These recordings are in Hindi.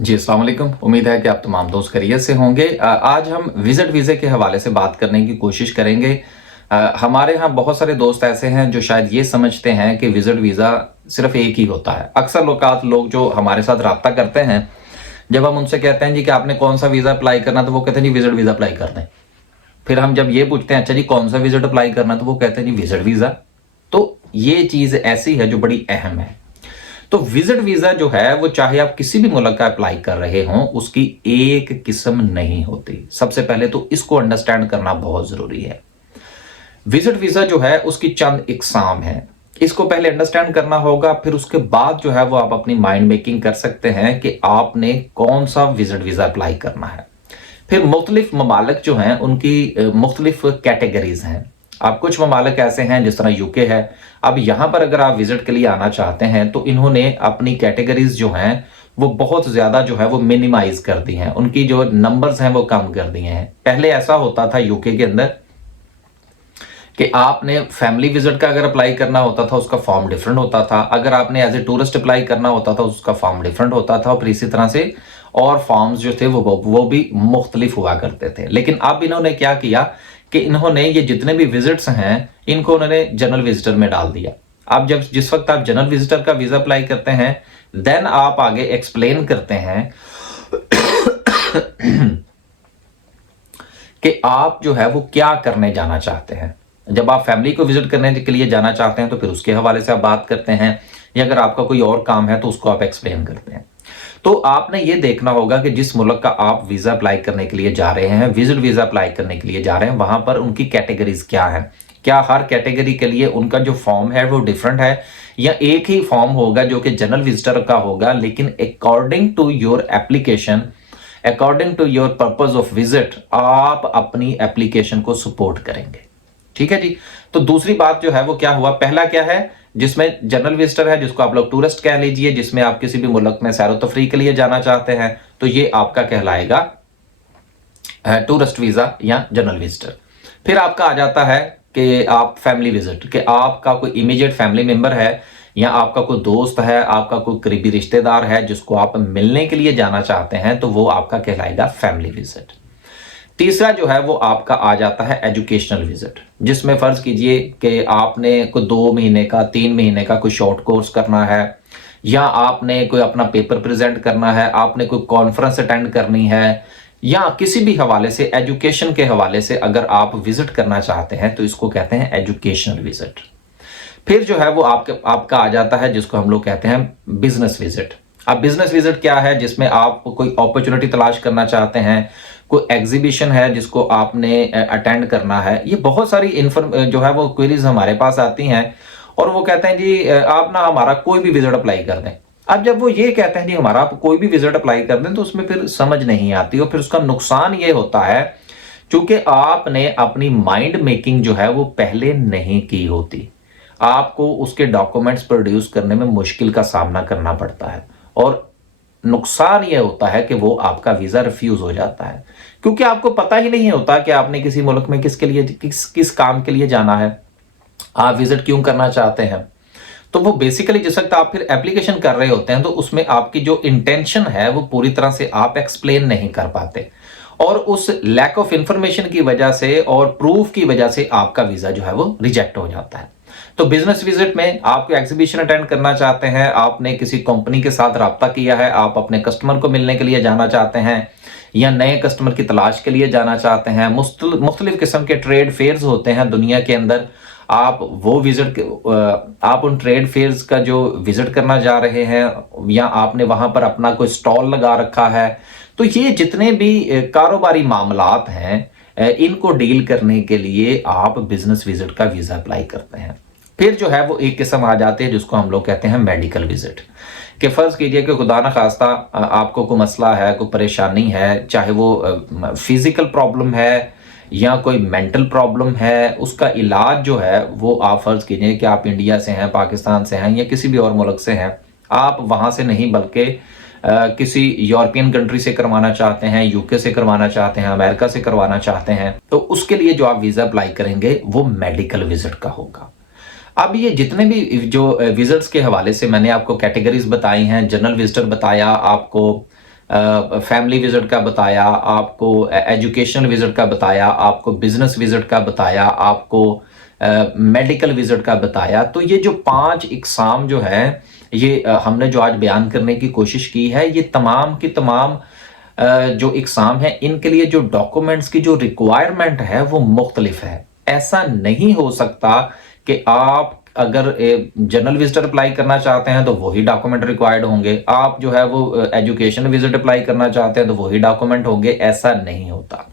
जी, अस्सलाम वालेकुम। उम्मीद है कि आप तमाम दोस्त खैरियत से होंगे। आज हम विज़िट वीज़े के हवाले से बात करने की कोशिश करेंगे। हमारे यहाँ बहुत सारे दोस्त ऐसे हैं जो शायद ये समझते हैं कि विज़िट वीज़ा सिर्फ़ एक ही होता है। अक्सर औक़ात लोग जो हमारे साथ राब्ता करते हैं, जब हम उनसे कहते हैं जी कि आपने कौन-सा वीज़ा अप्लाई करना है, तो वो कहते हैं जी विज़िट वीज़ा अप्लाई कर दें। फिर हम जब ये पूछते हैं अच्छा जी कौन-सा विज़िट अप्लाई करना है, तो वो कहते हैं जी विज़िट वीज़ा। तो ये चीज़ ऐसी है जो बड़ी अहम है। तो विजिट वीजा जो है वो चाहे आप किसी भी मुल्क का अप्लाई कर रहे हों, उसकी एक किस्म नहीं होती। सबसे पहले तो इसको अंडरस्टैंड करना बहुत जरूरी है। विजिट वीजा जो है उसकी चंद इकसाम है, इसको पहले अंडरस्टैंड करना होगा। फिर उसके बाद जो है वो आप अपनी माइंड मेकिंग कर सकते हैं कि आपने कौन सा विजिट वीजा अप्लाई करना है। फिर मुख्तलिफ ममालिक जो हैं उनकी मुख्तलिफ कैटेगरीज हैं। अब कुछ ममालिक ऐसे हैं जिस तरह यूके है। अब यहाँ पर अगर आप विजिट के लिए आना चाहते हैं तो इन्होंने अपनी कैटेगरीज जो हैं वो बहुत ज्यादा जो है वो मिनिमाइज कर दी हैं, उनकी जो नंबर्स हैं वो कम कर दिए हैं। पहले ऐसा होता था यूके के अंदर कि आपने फैमिली विजिट का अगर अप्लाई करना होता था उसका फॉर्म डिफरेंट होता था, अगर आपने एज ए टूरिस्ट अप्लाई करना होता था उसका फॉर्म डिफरेंट होता था, और इसी तरह से और फॉर्म्स जो थे वो भी मुख्तलिफ हुआ करते थे। लेकिन अब इन्होंने क्या किया कि इन्होंने ये जितने भी विजिट्स हैं इनको उन्होंने जनरल विजिटर में डाल दिया। अब जब जिस वक्त आप जनरल विजिटर का वीजा अप्लाई करते हैं, देन आप आगे एक्सप्लेन करते हैं कि आप जो है वो क्या करने जाना चाहते हैं। जब आप फैमिली को विजिट करने के लिए जाना चाहते हैं तो फिर उसके हवाले से आप बात करते हैं, या अगर आपका कोई और काम है तो उसको आप एक्सप्लेन करते हैं। तो आपने ये देखना होगा कि जिस मुल्क का आप वीजा अप्लाई करने के लिए जा रहे हैं, विजिट वीजा अप्लाई करने के लिए जा रहे हैं, वहां पर उनकी कैटेगरीज क्या है। क्या हर कैटेगरी के लिए उनका जो फॉर्म है वो डिफरेंट है, या एक ही फॉर्म होगा जो कि जनरल विजिटर का होगा, लेकिन according to your application, according to your purpose of visit, आप अपनी एप्लीकेशन को सपोर्ट करेंगे। ठीक है जी। तो दूसरी बात जो है वो क्या हुआ, पहला क्या है जिसमें जनरल विजिटर है, जिसको आप लोग टूरिस्ट कह लीजिए, जिसमें आप किसी भी मुल्क में सैर तफरी के लिए जाना चाहते हैं, तो ये आपका कहलाएगा टूरिस्ट वीजा या जनरल विजिटर। फिर आपका आ जाता है कि आप फैमिली विजिट, कि आपका कोई इमीडिएट फैमिली मेंबर है, या आपका कोई दोस्त है, आपका कोई करीबी रिश्तेदार है जिसको आप मिलने के लिए जाना चाहते हैं, तो वो आपका कहलाएगा फैमिली विजिट। तीसरा जो है वो आपका आ जाता है एजुकेशनल विजिट, जिसमें फर्ज कीजिए कि आपने कोई 2 महीने का 3 महीने का कोई शॉर्ट कोर्स करना है, या आपने कोई अपना पेपर प्रेजेंट करना है, आपने कोई कॉन्फ्रेंस अटेंड करनी है, या किसी भी हवाले से एजुकेशन के हवाले से अगर आप विजिट करना चाहते हैं तो इसको कहते हैं एजुकेशनल विजिट। फिर जो है वो आपका आ जाता है जिसको हम लोग कहते हैं बिजनेस विजिट। अब बिजनेस विजिट क्या है, जिसमें आप कोई अपॉर्चुनिटी तलाश करना चाहते हैं, कोई एग्जीबिशन है जिसको आपने अटेंड करना है। ये बहुत सारी जो है वो क्वेरीज हमारे पास आती हैं, और वो कहते हैं जी आप ना हमारा कोई भी विजिट अप्लाई कर दें। अब जब वो ये कहते हैं जी हमारा आप कोई भी विजिट अप्लाई कर दें, तो उसमें फिर समझ नहीं आती, और फिर उसका नुकसान ये होता है क्योंकि आपने अपनी माइंड मेकिंग जो है वो पहले नहीं की होती। आपको उसके डॉक्यूमेंट्स प्रोड्यूस करने में मुश्किल का सामना करना पड़ता है, और नुकसान यह होता है कि वो आपका वीजा रिफ्यूज हो जाता है, क्योंकि आपको पता ही नहीं होता कि आपने किसी मुल्क में किसके लिए किस काम के लिए जाना है, आप विजिट क्यों करना चाहते हैं। तो वो बेसिकली जिस वक्त आप फिर एप्लीकेशन कर रहे होते हैं तो उसमें आपकी जो इंटेंशन है वो पूरी तरह से आप एक्सप्लेन नहीं कर पाते, और उस लैक ऑफ इंफॉर्मेशन की वजह से और प्रूफ की वजह से आपका वीजा जो है वो रिजेक्ट हो जाता है। तो बिजनेस विजिट में आप एग्जीबिशन अटेंड करना चाहते हैं, आपने किसी कंपनी के साथ राब्ता किया है, आप अपने कस्टमर को मिलने के लिए जाना चाहते हैं, या नए कस्टमर की तलाश के लिए जाना चाहते हैं। मुख्तलिफ किस्म के ट्रेड फेयर्स होते हैं दुनिया के अंदर, आप वो आप उन ट्रेड फेयर्स का जो विजिट करना जा रहे हैं, या आपने वहां पर अपना कोई स्टॉल लगा रखा है। तो ये जितने भी कारोबारी मामलात हैं, इनको डील करने के लिए आप बिजनेस विजिट का वीजा अप्लाई करते हैं। फिर जो है वो एक किस्म आ जाती है जिसको हम लोग कहते हैं मेडिकल विजिट, कि फर्ज कीजिए कि खुदा ना खास्ता आपको कोई मसला है, कोई परेशानी है, चाहे वो फिजिकल प्रॉब्लम है या कोई मेंटल प्रॉब्लम है, उसका इलाज जो है वो आप फर्ज कीजिए कि आप इंडिया से हैं, पाकिस्तान से हैं, या किसी भी और मुल्क से हैं, आप वहां से नहीं बल्कि किसी यूरोपियन कंट्री से करवाना चाहते हैं, यूके से करवाना चाहते हैं, अमेरिका से करवाना चाहते हैं, तो उसके लिए जो आप वीजा अप्लाई करेंगे वो मेडिकल विजिट का होगा। अब ये जितने भी जो विजिट्स के हवाले से मैंने आपको कैटेगरीज बताई हैं, जनरल विजिटर बताया, आपको फैमिली विजिट का बताया, आपको एजुकेशनल विजिट का बताया, आपको बिजनेस विजिट का बताया, आपको मेडिकल विजिट का बताया। तो ये जो 5 इकसाम जो है ये हमने जो आज बयान करने की कोशिश की है, ये तमाम की तमाम जो एग्जाम है इनके लिए जो डॉक्यूमेंट्स की जो रिक्वायरमेंट है वो मुख्तलिफ है। ऐसा नहीं हो सकता कि आप अगर जनरल विजिटर अप्लाई करना चाहते हैं तो वही डॉक्यूमेंट रिक्वायर्ड होंगे, आप जो है वो एजुकेशन विजिट अप्लाई करना चाहते हैं तो वही डॉक्यूमेंट होंगे। ऐसा नहीं होता,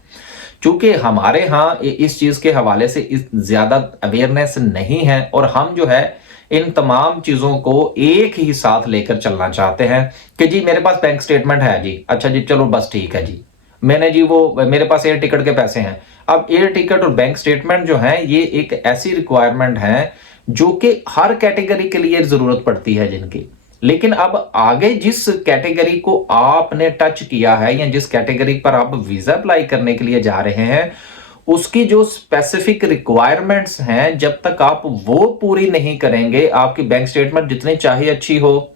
क्योंकि हमारे यहाँ इस चीज के हवाले से ज्यादा अवेयरनेस नहीं है और हम जो है इन तमाम चीजों को एक ही साथ लेकर चलना चाहते हैं कि जी मेरे पास बैंक स्टेटमेंट है जी, अच्छा जी चलो बस ठीक है जी, मैंने जी वो मेरे पास एयर टिकट के पैसे हैं। अब एयर टिकट और बैंक स्टेटमेंट जो है ये एक ऐसी रिक्वायरमेंट है जो कि हर कैटेगरी के लिए जरूरत पड़ती है जिनकी। लेकिन अब आगे जिस कैटेगरी को आपने टच किया है या जिस कैटेगरी पर आप वीजा अप्लाई करने के लिए जा रहे हैं उसकी जो स्पेसिफिक रिक्वायरमेंट्स हैं, जब तक आप वो पूरी नहीं करेंगे, आपकी बैंक स्टेटमेंट जितनी चाहे अच्छी हो,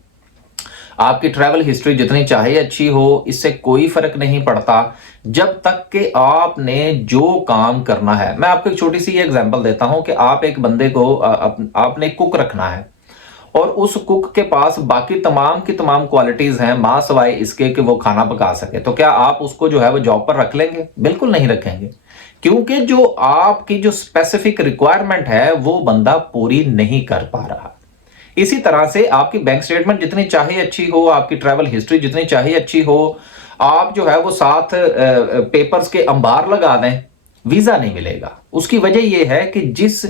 आपकी ट्रैवल हिस्ट्री जितनी चाहे अच्छी हो, इससे कोई फर्क नहीं पड़ता जब तक कि आपने जो काम करना है। मैं आपको एक छोटी सी एग्जांपल देता हूं कि आप एक बंदे को आपने कुक रखना है और उस कुक के पास बाकी तमाम की तमाम क्वालिटीज हैं मां सवाए इसके कि वो खाना पका सके, तो क्या आप उसको जो है वो जॉब पर रख लेंगे? बिल्कुल नहीं रखेंगे, क्योंकि जो आपकी जो स्पेसिफिक रिक्वायरमेंट है वो बंदा पूरी नहीं कर पा रहा। इसी तरह से आपकी बैंक स्टेटमेंट जितनी चाहे अच्छी हो, आपकी ट्रैवल हिस्ट्री जितनी चाहे अच्छी हो, आप जो है वो साथ पेपर्स के अंबार लगा दें, वीजा नहीं मिलेगा। उसकी वजह यह है कि जिस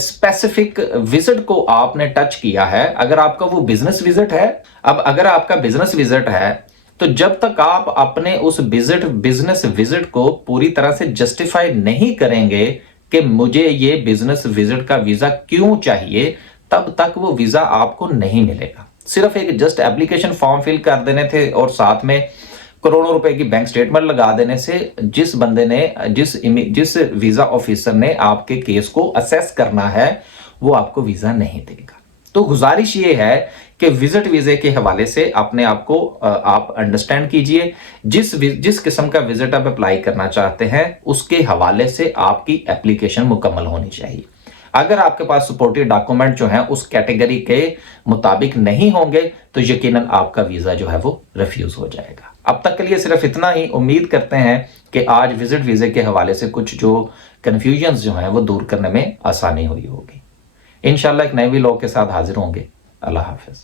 स्पेसिफिक विजिट को आपने टच किया है, अगर आपका वो बिजनेस विजिट है, अब अगर आपका बिजनेस विजिट है तो जब तक आप अपने उस बिजनेस विजिट को पूरी तरह से जस्टिफाई नहीं करेंगे कि मुझे ये बिजनेस विजिट का वीजा क्यों चाहिए, तब तक वो वीजा आपको नहीं मिलेगा। सिर्फ एक जस्ट एप्लीकेशन फॉर्म फिल कर देने थे और साथ में करोड़ों रुपए की बैंक स्टेटमेंट लगा देने से जिस बंदे ने जिस वीजा ऑफिसर ने आपके केस को असेस करना है वो आपको वीजा नहीं देगा। तो गुजारिश ये है कि विजिट वीजे के हवाले से अपने आप को आप अंडरस्टैंड कीजिए। जिस किस्म का विजिट आप अप्लाई करना चाहते हैं उसके हवाले से आपकी एप्लीकेशन मुकम्मल होनी चाहिए। अगर आपके पास सपोर्टिव डॉक्यूमेंट जो है उस कैटेगरी के मुताबिक नहीं होंगे तो यकीनन आपका वीजा जो है वो रिफ्यूज हो जाएगा। अब तक के लिए सिर्फ इतना ही। उम्मीद करते हैं कि आज विजिट वीजे के हवाले से कुछ जो कंफ्यूजन जो है वो दूर करने में आसानी हुई होगी। इंशाल्लाह एक नए व्लॉग के साथ हाजिर होंगे। अल्लाह हाफिज।